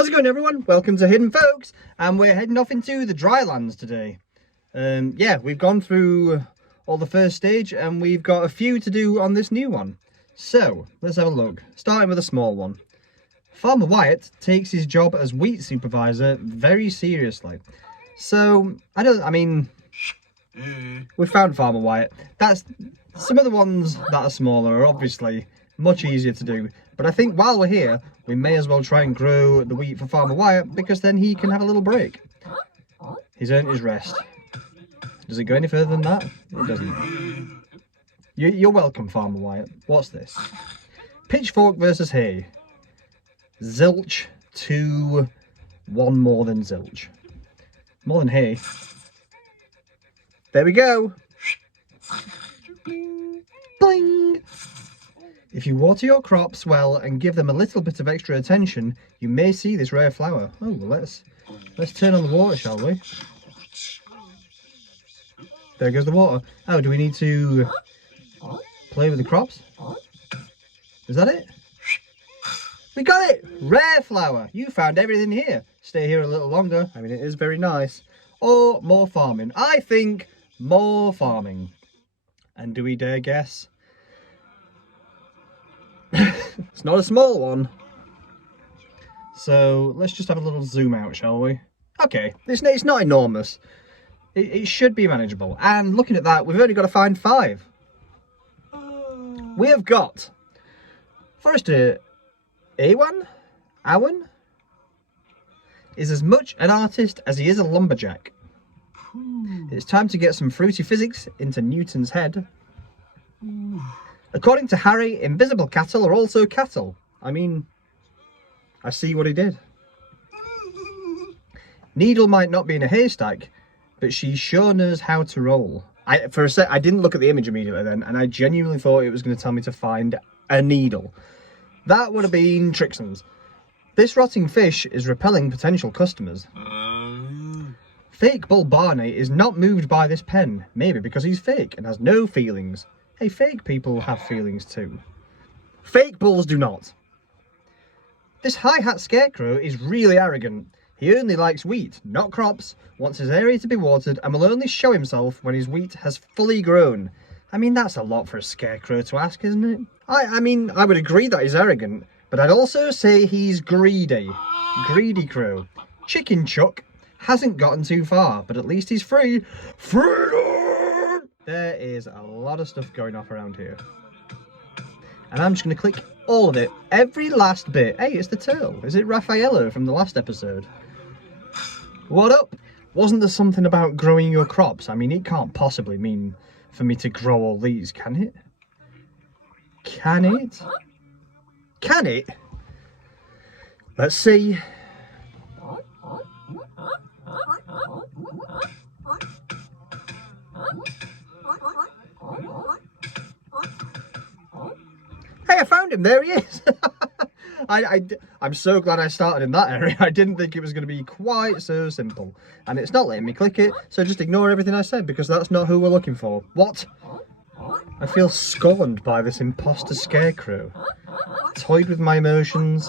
How's it going, everyone? Welcome to Hidden Folks, and we're heading off into the drylands today. Yeah, we've gone through all the first stage and we've got a few to do on this new one. So, let's have a look. Starting with a small one. Farmer Wyatt takes his job as wheat supervisor very seriously. So, we found Farmer Wyatt. Some of the ones that are smaller are obviously much easier to do. But I think while we're here, we may as well try and grow the wheat for Farmer Wyatt, because then he can have a little break. He's earned his rest. Does it go any further than that? It doesn't. You're welcome, Farmer Wyatt. What's this? Pitchfork versus hay. Zilch to one more than zilch. More than hay. There we go. Bling. Bling. If you water your crops well and give them a little bit of extra attention, you may see this rare flower. Oh, well, let's turn on the water, shall we? There goes the water. Oh, do we need to play with the crops? Is that it? We got it! Rare flower. You found everything here. Stay here a little longer. I mean, it is very nice. Or more farming. I think more farming. And do we dare guess? It's not a small one. So let's just have a little zoom out, shall we? Okay, it's not enormous. It should be manageable. And looking at that, we've only got to find 5. We have got Forester Awan is as much an artist as he is a lumberjack. It's time to get some fruity physics into Newton's head. According to Harry, invisible cattle are also cattle. I mean, I see what he did. Needle might not be in a haystack, but she sure knows how to roll. For a sec, I didn't look at the image immediately then, and I genuinely thought it was going to tell me to find a needle. That would have been Trixon's. This rotting fish is repelling potential customers. Fake Bull Barney is not moved by this pen, maybe because he's fake and has no feelings. Hey, fake people have feelings too. Fake bulls do not. This high-hat scarecrow is really arrogant. He only likes wheat, not crops, wants his area to be watered, and will only show himself when his wheat has fully grown. I mean, that's a lot for a scarecrow to ask, isn't it? I mean, I would agree that he's arrogant, but I'd also say he's greedy. Greedy crow. Chicken Chuck hasn't gotten too far, but at least he's free. Freedom! There is a lot of stuff going off around here. And I'm just going to click all of it. Every last bit. Hey, it's the turtle. Is it Raffaello from the last episode? What up? Wasn't there something about growing your crops? I mean, it can't possibly mean for me to grow all these, can it? Can it? Can it? Let's see. Hey, I found him. There he is. I'm so glad I started in that area. I didn't think it was going to be quite so simple. And it's not letting me click it, so just ignore everything I said, because that's not who we're looking for. What? I feel scorned by this imposter scarecrow. Toyed with my emotions.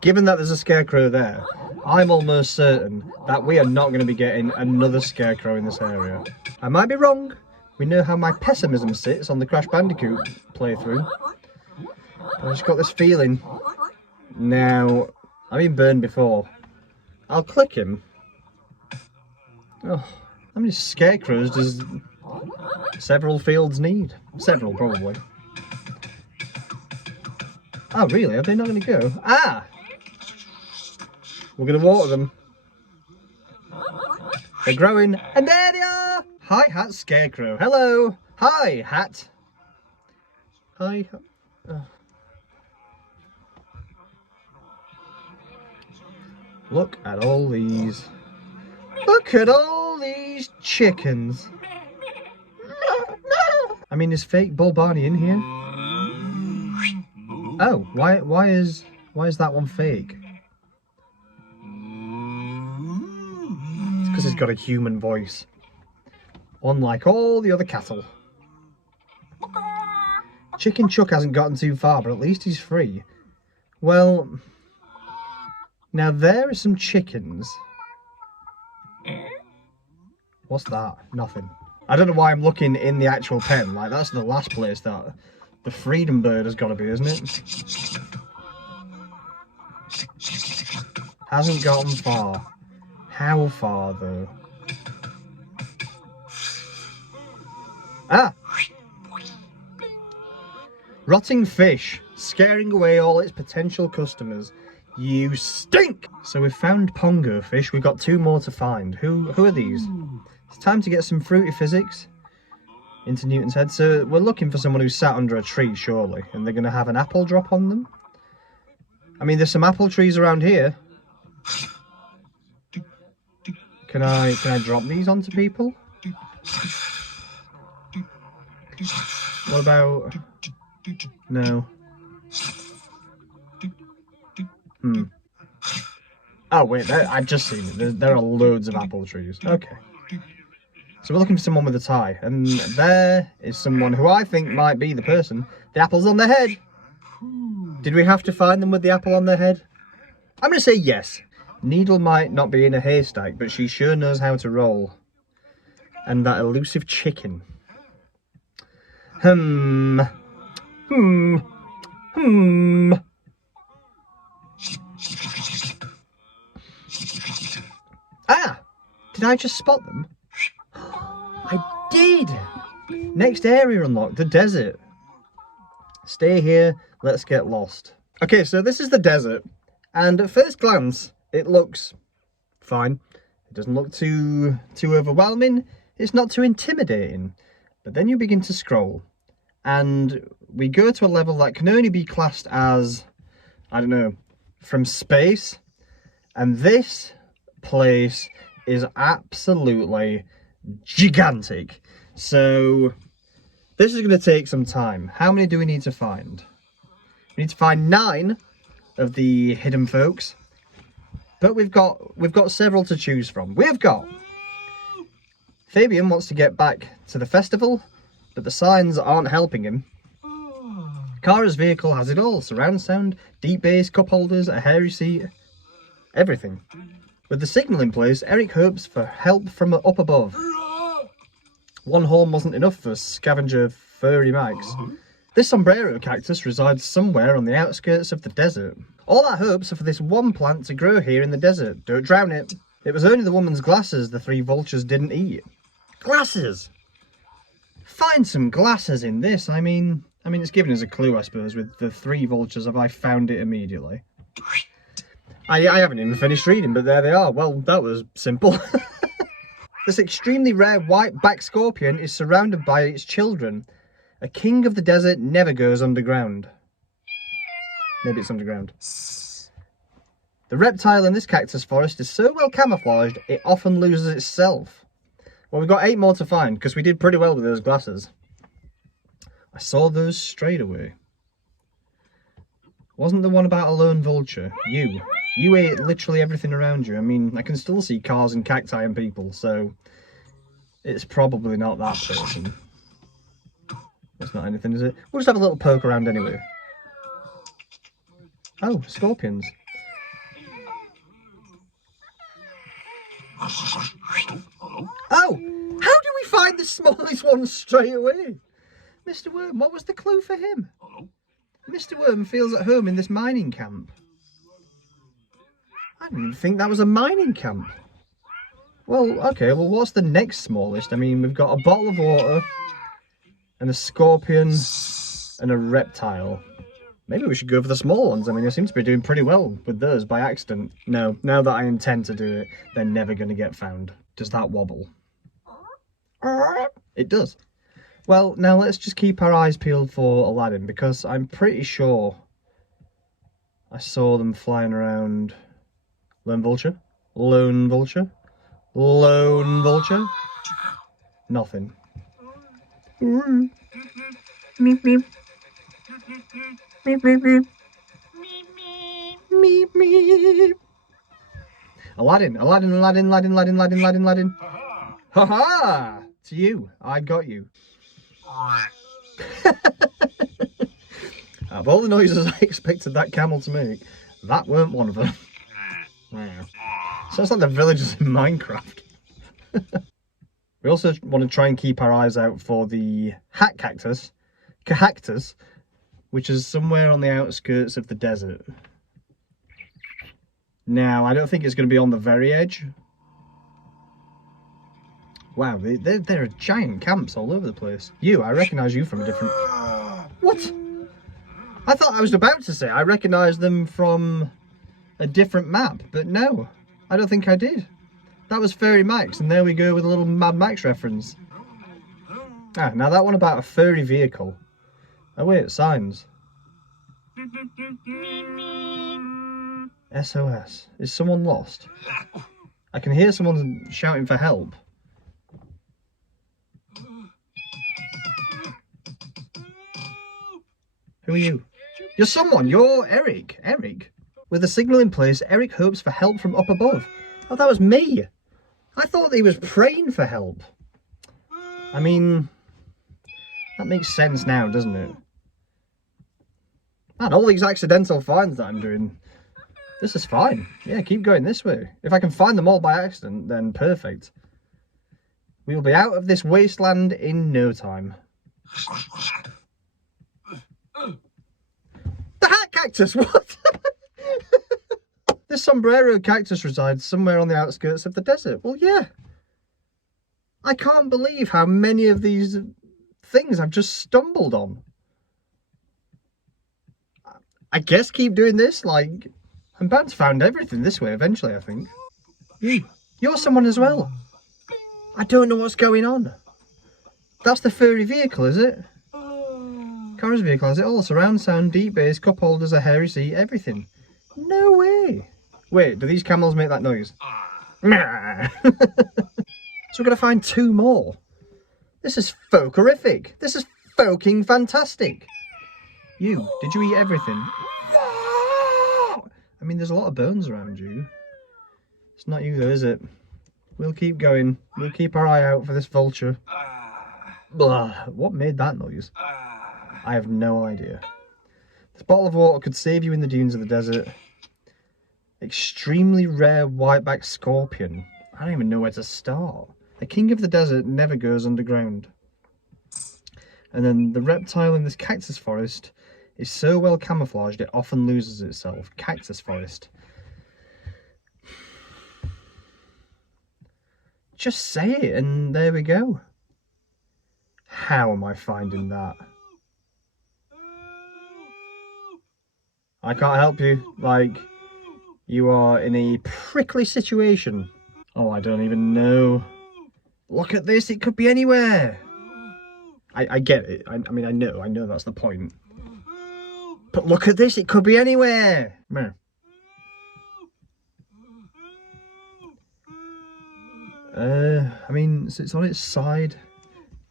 Given that there's a scarecrow there, I'm almost certain that we are not going to be getting another scarecrow in this area. I might be wrong. We know how my pessimism sits on the Crash Bandicoot playthrough. But I just got this feeling. Now, I've been burned before. I'll click him. Oh, how many scarecrows does several fields need? Several, probably. Oh, really? Are they not going to go? Ah! We're going to water them. They're growing. And there they are! Hi, Hat Scarecrow. Hello. Hi, Hat. Hi. Look at all these. Look at all these chickens. I mean, is fake Bull Barney in here? Oh, why is that one fake? It's because he's got a human voice. Unlike all the other cattle. Chicken Chuck hasn't gotten too far, but at least he's free. Well, Now there are some chickens. What's that? Nothing. I don't know why I'm looking in the actual pen. Like, that's the last place that the freedom bird has got to be, isn't it? Hasn't gotten far. How far, though? Ah! Rotting fish, scaring away all its potential customers. You stink! So we've found pongo fish. We've got 2 more to find. Who are these? It's time to get some fruity physics into Newton's head. So we're looking for someone who's sat under a tree, surely. And they're going to have an apple drop on them. I mean, there's some apple trees around here. Can I drop these onto people? What about... No. Oh wait, I've just seen it. There are loads of apple trees. Okay. So we're looking for someone with a tie. And there is someone who I think might be the person. The apple's on their head. Did we have to find them with the apple on their head? I'm going to say yes. Needle might not be in a haystack, but she sure knows how to roll. And that elusive chicken. Ah! Did I just spot them? I did! Next area unlocked, the desert. Stay here, let's get lost. Okay, so this is the desert. And at first glance, it looks fine. It doesn't look too overwhelming. It's not too intimidating. But then you begin to scroll. And we go to a level that can only be classed as, I don't know, from space. And this place is absolutely gigantic. So this is going to take some time. How many do we need to find? We need to find 9 of the hidden folks. But we've got several to choose from. We've got Fabian wants to get back to the festival, but the signs aren't helping him. Kara's vehicle has it all. Surround sound, deep bass, cup holders, a hairy seat, everything. With the signal in place, Eric hopes for help from up above. One horn wasn't enough for scavenger furry mags. This sombrero cactus resides somewhere on the outskirts of the desert. All our hopes are for this one plant to grow here in the desert. Don't drown it. It was only the woman's glasses the 3 vultures didn't eat. Glasses! Find some glasses in this. I mean, it's given us a clue, I suppose, with the 3 vultures. Have I found it immediately? I haven't even finished reading, but there they are. Well, that was simple. This extremely rare white-backed scorpion is surrounded by its children. A king of the desert never goes underground. Maybe it's underground. The reptile in this cactus forest is so well camouflaged, it often loses itself. Well, we've got 8 more to find, because we did pretty well with those glasses. I saw those straight away. Wasn't the one about a lone vulture? You ate literally everything around you. I mean, I can still see cars and cacti and people, so it's probably not that person. That's not anything, is it? We'll just have a little poke around anyway. Oh, scorpions. Oh! How do we find the smallest one straight away? Mr. Worm, what was the clue for him? Mr. Worm feels at home in this mining camp. I didn't even think that was a mining camp. Well, okay, well, what's the next smallest? I mean, we've got a bottle of water, and a scorpion, and a reptile. Maybe we should go for the small ones. I mean, I seem to be doing pretty well with those by accident. No, now that I intend to do it, they're never going to get found. Does that wobble? It does. Well, now let's just keep our eyes peeled for Aladdin, because I'm pretty sure I saw them flying around. Lone vulture? Lone vulture? Lone vulture? Nothing. Meep meep. Meep meep meep. Meep meep. Aladdin, Aladdin, Aladdin, Aladdin, Aladdin, Aladdin, Aladdin, Aladdin. Ha ha! To you, I got you. Out of all the noises I expected that camel to make, that weren't one of them. Sounds like the villagers in Minecraft. We also want to try and keep our eyes out for the CACTUS, which is somewhere on the outskirts of the desert. Now, I don't think it's going to be on the very edge. Wow, there are giant camps all over the place. I recognise you from a different... What? I thought I was about to say I recognised them from a different map, but no, I don't think I did. That was Furry Max, and there we go with a little Mad Max reference. Ah, now that one about a furry vehicle. Oh wait, signs. SOS. Is someone lost? I can hear someone shouting for help. Who are you? You're someone. You're Eric. Eric. With the signal in place, Eric hopes for help from up above. Oh, that was me. I thought he was praying for help. I mean, that makes sense now, doesn't it? And all these accidental finds that I'm doing, this is fine. Yeah, keep going this way. If I can find them all by accident, then perfect. We will be out of this wasteland in no time. The hat cactus, what? This sombrero cactus resides somewhere on the outskirts of the desert. Well, yeah. I can't believe how many of these things I've just stumbled on. I guess keep doing this, like, I'm bound to find everything this way eventually, I think. You're someone as well. I don't know what's going on. That's the furry vehicle, is it? Cara's vehicle has it all. Surround sound, deep bass, cup holders, a hairy seat, everything. No way. Wait, do these camels make that noise? So we're going to find 2 more. This is folk-horrific. This is fucking fantastic. Did you eat everything? I mean, there's a lot of bones around you. It's not you though, is it? We'll keep going. We'll keep our eye out for this vulture. Blah. What made that noise? I have no idea. This bottle of water could save you in the dunes of the desert. Extremely rare whiteback scorpion. I don't even know where to start. The king of the desert never goes underground. And then the reptile in this cactus forest is so well camouflaged it often loses itself. Cactus forest. Just say it and there we go. How am I finding that? I can't help you. Like, you are in a prickly situation. Oh, I don't even know. Look at this, it could be anywhere. I get it. I mean, I know that's the point. But look at this, it could be anywhere. I mean, so it's on its side,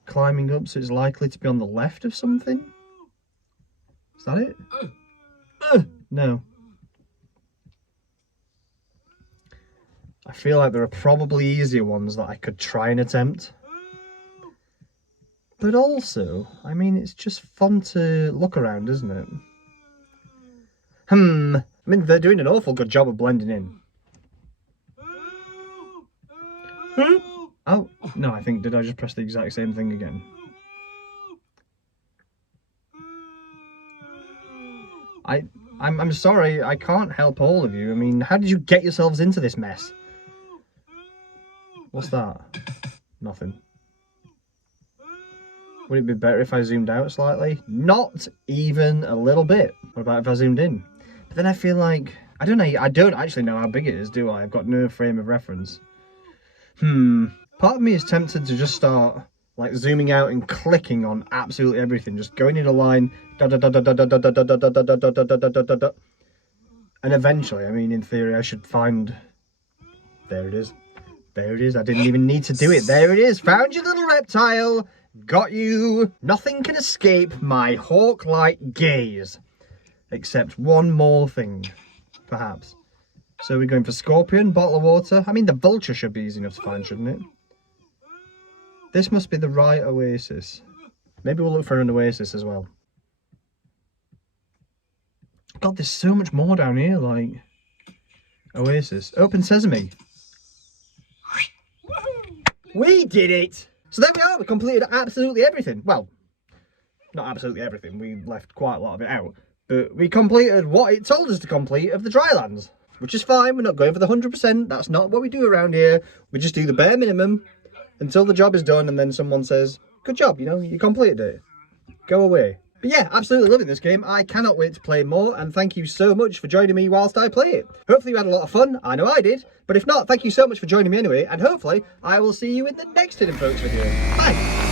climbing up, so it's likely to be on the left of something. Is that it? No. I feel like there are probably easier ones that I could try and attempt. But also, I mean, it's just fun to look around, isn't it? I mean, they're doing an awful good job of blending in. Oh, no, I think, did I just press the exact same thing again? I'm sorry, I can't help all of you. I mean, how did you get yourselves into this mess? What's that? Nothing. Would it be better if I zoomed out slightly? Not even a little bit. What about if I zoomed in? But then I feel like, I don't actually know how big it is, do I? I've got no frame of reference. Part of me is tempted to just start like zooming out and clicking on absolutely everything, just going in a line, and eventually, I mean, in theory, I should find. There it is. There it is. I didn't even need to do it. There it is. Found your little reptile. Got you. Nothing can escape my hawk-like gaze, except one more thing, perhaps. So we're going for scorpion, bottle of water. I mean, the vulture should be easy enough to find, shouldn't it? This must be the right oasis. Maybe we'll look for an oasis as well. God, there's so much more down here, like... Oasis. Open Sesame. We did it! So there we are, we completed absolutely everything. Well, not absolutely everything, we left quite a lot of it out. But we completed what it told us to complete of the Drylands. Which is fine, we're not going for the 100%, that's not what we do around here. We just do the bare minimum until the job is done and then someone says, good job, you know, you completed it. Go away. But yeah, absolutely loving this game. I cannot wait to play more, and thank you so much for joining me whilst I play it. Hopefully you had a lot of fun. I know I did. But if not, thank you so much for joining me anyway, and hopefully I will see you in the next Hidden Folks video. Bye!